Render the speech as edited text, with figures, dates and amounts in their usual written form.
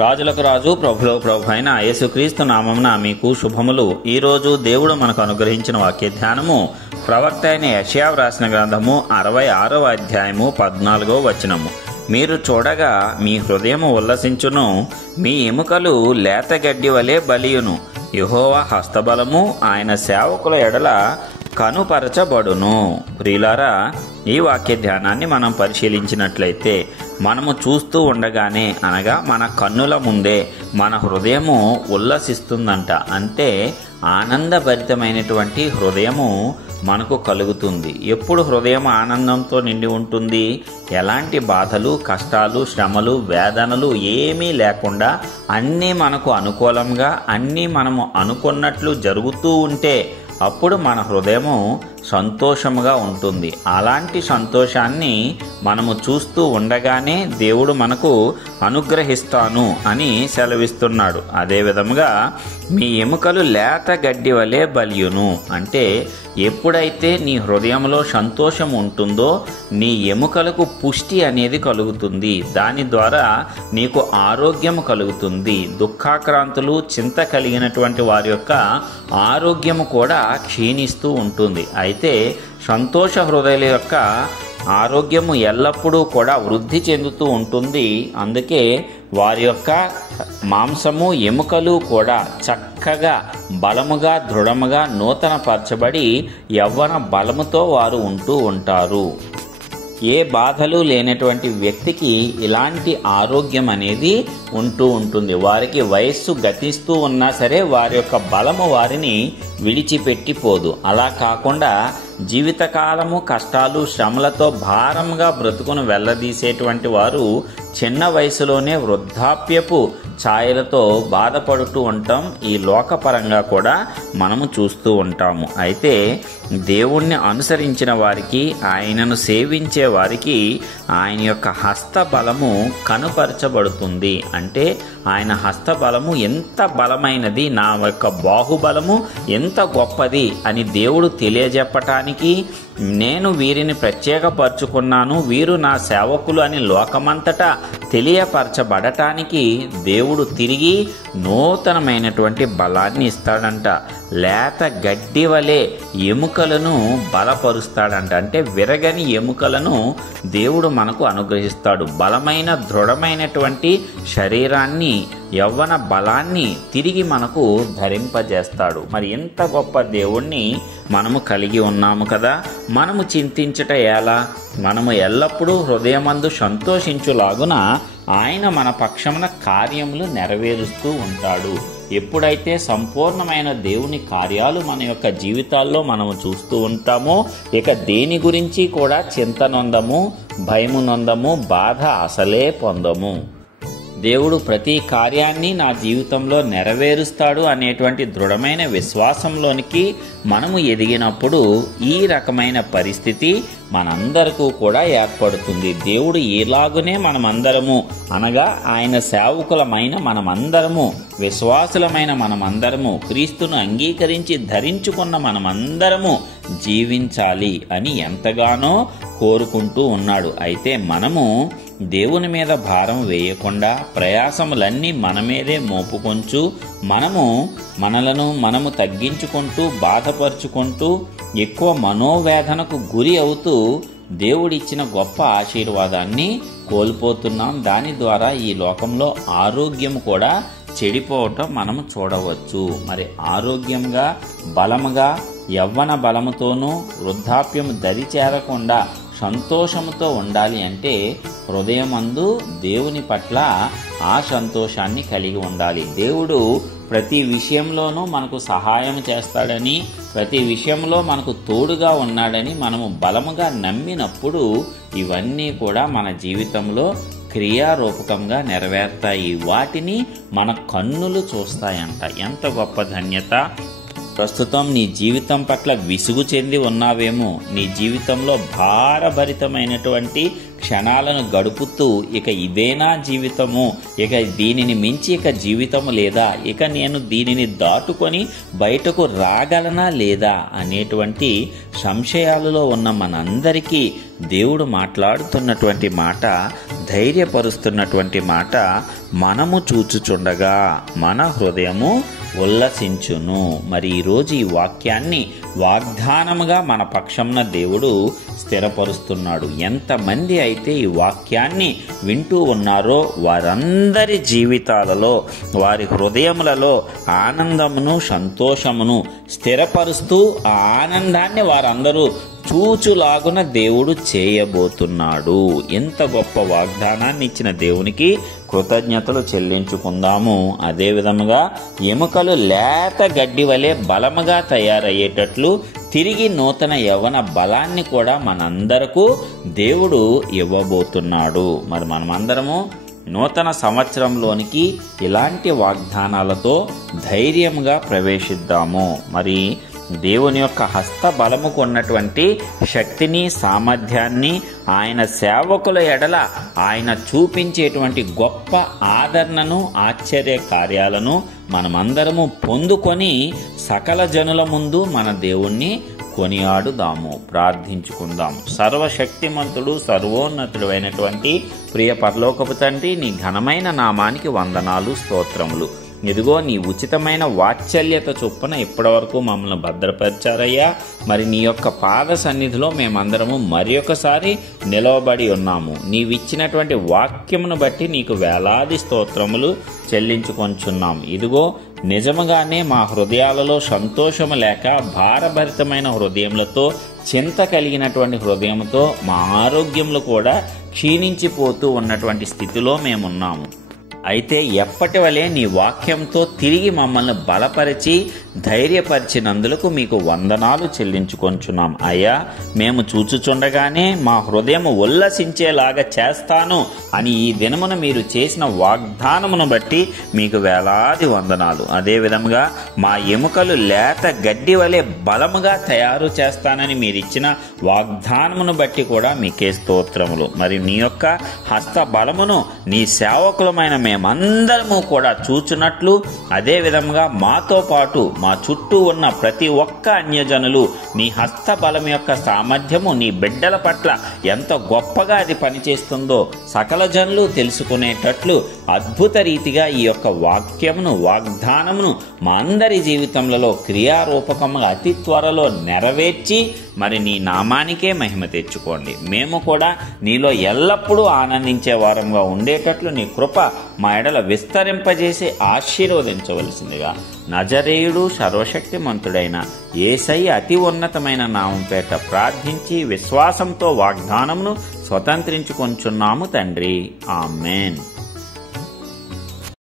రాజులకు రాజు ప్రభులో ప్రభు అయిన యేసుక్రీస్తు నామమున మీకు శుభములు. ఈరోజు దేవుడు మనకు అనుగ్రహించిన వాక్య ధ్యానము ప్రవక్త అయిన యెషయా వ్రాసిన గ్రంథము 66వ అధ్యాయము 14వ వచనము. మీరు చూడగా మీ హృదయము ఉల్లసించును, మీ ఎముకలు లేత గడ్డి వలె బలియును. యెహోవా హస్తబలము ఆయన సేవకుల ఎడల కనుపరచబడును. ప్రియులారా, ఈ వాక్య ధ్యానాన్ని మనం పరిశీలించినట్లయితే మనము చూస్తూ ఉండగానే, అనగా మన కన్నుల ముందే మన హృదయము ఉల్లసిస్తుందంట. అంటే ఆనందభరితమైనటువంటి హృదయము మనకు కలుగుతుంది. ఎప్పుడు హృదయం ఆనందంతో నిండి ఉంటుంది? ఎలాంటి బాధలు, కష్టాలు, శ్రమలు, వేదనలు ఏమీ లేకుండా అన్నీ మనకు అనుకూలంగా, అన్నీ మనము అనుకున్నట్లు జరుగుతూ ఉంటే అప్పుడు మన హృదయము సంతోషముగా ఉంటుంది. అలాంటి సంతోషాన్ని మనము చూస్తూ ఉండగానే దేవుడు మనకు అనుగ్రహిస్తాను అని సెలవిస్తున్నాడు. అదే విధముగా మీ ఎముకలు లేత గడ్డి వలె బలియును. అంటే ఎప్పుడైతే నీ హృదయంలో సంతోషం ఉంటుందో నీ ఎముకలకు పుష్టి అనేది కలుగుతుంది. దాని ద్వారా నీకు ఆరోగ్యము కలుగుతుంది. దుఃఖాక్రాంతులు, చింత కలిగినటువంటి వారి యొక్క ఆరోగ్యము కూడా క్షీణిస్తూ ఉంటుంది. అయితే సంతోష హృదయాల యొక్క ఆరోగ్యము ఎల్లప్పుడూ కూడా వృద్ధి చెందుతూ ఉంటుంది. అందుకే వారి యొక్క మాంసము, ఎముకలు కూడా చక్కగా బలముగా, దృఢముగా నూతనపరచబడి యవ్వన బలముతో వారు ఉంటూ ఉంటారు. ఏ బాధలు లేనటువంటి వ్యక్తికి ఇలాంటి ఆరోగ్యం అనేది ఉంటూ ఉంటుంది. వారికి వయస్సు గతిస్తూ ఉన్నా సరే వారి యొక్క బలము వారిని విడిచిపెట్టిపోదు. అలా కాకుండా జీవితకాలము కష్టాలు, శ్రమలతో భారంగా బ్రతుకును వెళ్లదీసేటువంటి వారు చిన్న వయసులోనే వృద్ధాప్యపు ఛాయలతో బాధపడుతూ ఉంటాం. ఈ లోకపరంగా కూడా మనము చూస్తూ ఉంటాము. అయితే దేవుణ్ణి అనుసరించిన వారికి, ఆయనను సేవించే వారికి ఆయన యొక్క హస్తబలము కనుపరచబడుతుంది. అంటే ఆయన హస్తబలము ఎంత బలమైనది, నా యొక్క బాహుబలము ఎంత గొప్పది అని దేవుడు తెలియజెప్పటానికి, నేను వీరిని ప్రత్యేకపరుచుకున్నాను, వీరు నా సేవకులు అని లోకమంతటా తెలియపరచబడటానికి దేవుడు తిరిగి నూతనమైనటువంటి బలాన్ని ఇస్తాడంట. లేత గడ్డి వలె ఎముకలను బలపరుస్తాడంట. అంటే విరగని ఎముకలను దేవుడు మనకు అనుగ్రహిస్తాడు. బలమైన, దృఢమైనటువంటి శరీరాన్ని, యవ్వన బలాన్ని తిరిగి మనకు ధరింపజేస్తాడు. మరి ఎంత గొప్ప దేవుణ్ణి మనము కలిగి ఉన్నాము కదా. మనము చింతించట ఎలా? మనము ఎల్లప్పుడూ హృదయమందు సంతోషించులాగున ఆయన మన పక్షమున కార్యములు నెరవేరుస్తూ ఉంటాడు. ఎప్పుడైతే సంపూర్ణమైన దేవుని కార్యాలు మన యొక్క జీవితాల్లో మనము చూస్తూ ఉంటామో ఇక దేని గురించి కూడా చింత నొందము, భయము నొందము, బాధ అసలే పొందము. దేవుడు ప్రతి కార్యాన్ని నా జీవితంలో నెరవేరుస్తాడు అనేటువంటి దృఢమైన విశ్వాసంలోనికి మనము ఎదిగినప్పుడు ఈ రకమైన పరిస్థితి మనందరికీ కూడా ఏర్పడుతుంది. దేవుడు ఇలాగునే మనమందరము, అనగా ఆయన సేవకులమైన మనమందరము, విశ్వాసులమైన మనమందరము, క్రీస్తును అంగీకరించి ధరించుకున్న మనమందరము జీవించాలి అని ఎంతగానో కోరుకుంటూ ఉన్నాడు. అయితే మనము దేవుని మీద భారం వేయకుండా ప్రయాసములన్నీ మన మీదే మోపుకొంచు మనము తగ్గించుకుంటూ, బాధపరుచుకుంటూ, ఎక్కువ మనోవేదనకు గురి అవుతూ దేవుడిచ్చిన గొప్ప ఆశీర్వాదాన్ని కోల్పోతున్నాం. దాని ద్వారా ఈ లోకంలో ఆరోగ్యం కూడా చెడిపోవటం మనము చూడవచ్చు. మరి ఆరోగ్యంగా, బలముగా, యవ్వన బలముతోనూ వృద్ధాప్యము దరి చేరకుండా సంతోషముతో ఉండాలి అంటే హృదయమందు దేవుని పట్ల ఆ సంతోషాన్ని కలిగి ఉండాలి. దేవుడు ప్రతి విషయంలోనూ మనకు సహాయం చేస్తాడని, ప్రతి విషయంలో మనకు తోడుగా ఉన్నాడని మనము బలముగా నమ్మినప్పుడు ఇవన్నీ కూడా మన జీవితంలో క్రియారూపకంగా నెరవేరుతాయి. వాటిని మన కన్నులు చూస్తాయంట. ఎంత గొప్ప ధన్యత! ప్రస్తుతం నీ జీవితం పట్ల విసుగు చెంది ఉన్నావేమో, నీ జీవితంలో భారభరితమైనటువంటి క్షణాలను గడుపుతూ ఇక ఇదేనా జీవితము, ఇక దీనిని మించి ఇక జీవితము లేదా, ఇక నేను దీనిని దాటుకొని బయటకు రాగలనా లేదా అనేటువంటి సంశయాలలో ఉన్న మనందరికీ దేవుడు మాట్లాడుతున్నటువంటి మాట, ధైర్యపరుస్తున్నటువంటి మాట, మనము చూచుచుండగా మన హృదయము ఉల్లసించును. మరి ఈరోజు ఈ వాక్యాన్ని వాగ్దానముగా మన పక్షంన దేవుడు స్థిరపరుస్తున్నాడు. ఎంతమంది అయితే ఈ వాక్యాన్ని వింటూ ఉన్నారో వారందరి జీవితాలలో, వారి హృదయములలో ఆనందమును సంతోషమును స్థిరపరుస్తూ ఆ ఆనందాన్ని వారందరూ చూచులాగున దేవుడు చేయబోతున్నాడు. ఎంత గొప్ప వాగ్దానాన్ని ఇచ్చిన దేవునికి కృతజ్ఞతలు చెల్లించుకుందాము. అదే విధముగా ఎముకలు లేత గడ్డి వలె బలముగా తయారయ్యేటట్లు తిరిగి నూతన యవ్వన బలాన్ని కూడా మనందరకు దేవుడు ఇవ్వబోతున్నాడు. మరి మనమందరము నూతన సంవత్సరంలోనికి ఇలాంటి వాగ్దానాలతో ధైర్యంగా ప్రవేశిద్దాము. మరి దేవుని యొక్క హస్త బలముకు ఉన్నటువంటి శక్తిని, సామర్థ్యాన్ని, ఆయన సేవకుల ఎడల ఆయన చూపించేటువంటి గొప్ప ఆదరణను, ఆశ్చర్య కార్యాలను మనమందరము పొందుకొని సకల జనుల ముందు మన దేవుణ్ణి కొనియాడుదాము, ప్రార్థించుకుందాం. సర్వశక్తిమంతుడు, సర్వోన్నతుడు అయినటువంటి ప్రియ పరలోకపు తండ్రి, నీ ఘనమైన నామానికి వందనాలు, స్తోత్రములు. ఇదిగో నీ ఉచితమైన వాత్సల్యత చొప్పున ఇప్పటివరకు మమ్మల్ని భద్రపరిచారయ్యా. మరి నీ యొక్క పాద సన్నిధిలో మేమందరము మరి ఒకసారి నిలవబడి ఉన్నాము. నీవిచ్చినటువంటి వాక్యమును బట్టి నీకు వేలాది స్తోత్రములు చెల్లించుకొంచున్నాం. ఇదిగో నిజముగానే మా హృదయాలలో సంతోషము లేక భారభరితమైన హృదయములతో, చింత కలిగినటువంటి హృదయంతో మా ఆరోగ్యములు కూడా క్షీణించిపోతూ ఉన్నటువంటి స్థితిలో మేమున్నాము. అయితే ఎప్పటి వలె నీ వాక్యంతో తిరిగి మమ్మల్ని బలపరిచి ధైర్యపరిచినందులకు మీకు వందనాలు చెల్లించుకొంచున్నాం. అయ్యా, మేము చూచుచుండగానే మా హృదయం ఉల్లసించేలాగా చేస్తాను అని ఈ దినమున మీరు చేసిన వాగ్దానమును బట్టి మీకు వేలాది వందనాలు. అదే విధముగా మా ఎముకలు లేత గడ్డి వలె బలముగా తయారు చేస్తానని మీరు ఇచ్చిన వాగ్దానమును బట్టి కూడా మీకే స్తోత్రములు. మరి నీ యొక్క హస్త బలమును నీ సేవకులమైన మేమందరము కూడా చూచున్నట్లు, అదే విధంగా మాతో పాటు మా చుట్టూ ఉన్న ప్రతి ఒక్క అన్యజనులు నీ హస్త బలం యొక్క సామర్థ్యము నీ బిడ్డల పట్ల ఎంత గొప్పగా అది పనిచేస్తుందో సకల జనులు తెలుసుకునేటట్లు అద్భుత రీతిగా ఈ యొక్క వాక్యమును, వాగ్దానమును మా అందరి జీవితంలో క్రియారూపకముగా అతి త్వరలో నెరవేర్చి మరి నీ నామానికే మహిమ తెచ్చుకోండి. మేము కూడా నీలో ఎల్లప్పుడూ ఆనందించే వారంగా ఉండేటట్లు నీ కృప మా ఎడల విస్తరింపజేసి ఆశీర్వదించవలసిందిగా నజరేయుడు సర్వశక్తిమంతుడైన యేసయ్య అతి ఉన్నతమైన నామం పేట ప్రార్థించి విశ్వాసంతో వాగ్దానమును స్వతంత్రించుకొంచున్నాము తండ్రి. ఆమేన్.